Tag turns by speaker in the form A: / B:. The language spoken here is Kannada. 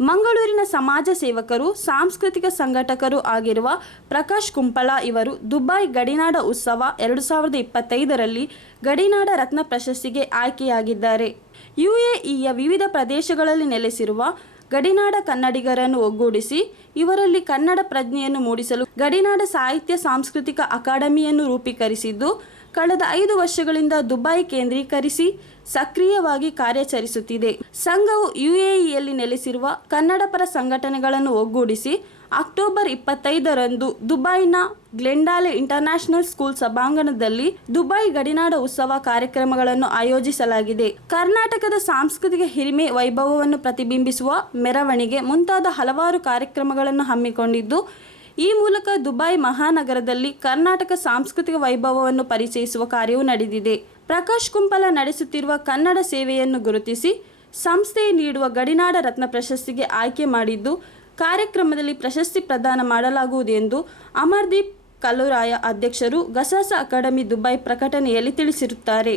A: ಮಂಗಳೂರಿನ ಸಮಾಜ ಸೇವಕರು, ಸಾಂಸ್ಕೃತಿಕ ಸಂಘಟಕರು ಆಗಿರುವ ಪ್ರಕಾಶ್ ಕುಂಪಳ ಇವರು ದುಬೈ ಗಡಿನಾಡ ಉತ್ಸವ ಎರಡು ಸಾವಿರದ ಇಪ್ಪತ್ತೈದರಲ್ಲಿ ಗಡಿನಾಡ ರತ್ನ ಪ್ರಶಸ್ತಿಗೆ ಆಯ್ಕೆಯಾಗಿದ್ದಾರೆ. ಯುಎಇಯ ವಿವಿಧ ಪ್ರದೇಶಗಳಲ್ಲಿ ನೆಲೆಸಿರುವ ಗಡಿನಾಡ ಕನ್ನಡಿಗರನ್ನು ಒಗ್ಗೂಡಿಸಿ, ಇವರಲ್ಲಿ ಕನ್ನಡ ಪ್ರಜ್ಞೆಯನ್ನು ಮೂಡಿಸಲು ಗಡಿನಾಡ ಸಾಹಿತ್ಯ ಸಾಂಸ್ಕೃತಿಕ ಅಕಾಡೆಮಿಯನ್ನು ರೂಪೀಕರಿಸಿದ್ದು, ಕಳೆದ ಐದು ವರ್ಷಗಳಿಂದ ದುಬೈ ಕೇಂದ್ರೀಕರಿಸಿ ಸಕ್ರಿಯವಾಗಿ ಕಾರ್ಯಾಚರಿಸುತ್ತಿದೆ. ಸಂಘವು ಯುಎಇಯಲ್ಲಿ ನೆಲೆಸಿರುವ ಕನ್ನಡಪರ ಸಂಘಟನೆಗಳನ್ನು ಒಗ್ಗೂಡಿಸಿ ಅಕ್ಟೋಬರ್ ಇಪ್ಪತ್ತೈದರಂದು ದುಬೈನ ಗ್ಲೆಂಡಾಲೆ ಇಂಟರ್ನ್ಯಾಷನಲ್ ಸ್ಕೂಲ್ ಸಭಾಂಗಣದಲ್ಲಿ ದುಬೈ ಗಡಿನಾಡ ಉತ್ಸವ ಕಾರ್ಯಕ್ರಮಗಳನ್ನು ಆಯೋಜಿಸಲಾಗಿದೆ. ಕರ್ನಾಟಕದ ಸಾಂಸ್ಕೃತಿಕ ಹಿರಿಮೆ ವೈಭವವನ್ನು ಪ್ರತಿಬಿಂಬಿಸುವ ಮೆರವಣಿಗೆ ಮುಂತಾದ ಹಲವಾರು ಕಾರ್ಯಕ್ರಮಗಳನ್ನು ಹಮ್ಮಿಕೊಂಡಿದ್ದು, ಈ ಮೂಲಕ ದುಬೈ ಮಹಾನಗರದಲ್ಲಿ ಕರ್ನಾಟಕ ಸಾಂಸ್ಕೃತಿಕ ವೈಭವವನ್ನು ಪರಿಚಯಿಸುವ ಕಾರ್ಯವು ನಡೆದಿದೆ. ಪ್ರಕಾಶ್ ಕುಂಪಲ ನಡೆಸುತ್ತಿರುವ ಕನ್ನಡ ಸೇವೆಯನ್ನು ಗುರುತಿಸಿ ಸಂಸ್ಥೆ ನೀಡುವ ಗಡಿನಾಡ ರತ್ನ ಪ್ರಶಸ್ತಿಗೆ ಆಯ್ಕೆ ಮಾಡಿದ್ದು ಕಾರ್ಯಕ್ರಮದಲ್ಲಿ ಪ್ರಶಸ್ತಿ ಪ್ರದಾನ ಮಾಡಲಾಗುವುದು ಎಂದು ಅಮರ್ದೀಪ್ ಕಲ್ಲುರಾಯ ಅಧ್ಯಕ್ಷರು ಗಸಾಸ ಅಕಾಡೆಮಿ ದುಬೈ ಪ್ರಕಟಣೆಯಲ್ಲಿ ತಿಳಿಸಿರುತ್ತಾರೆ.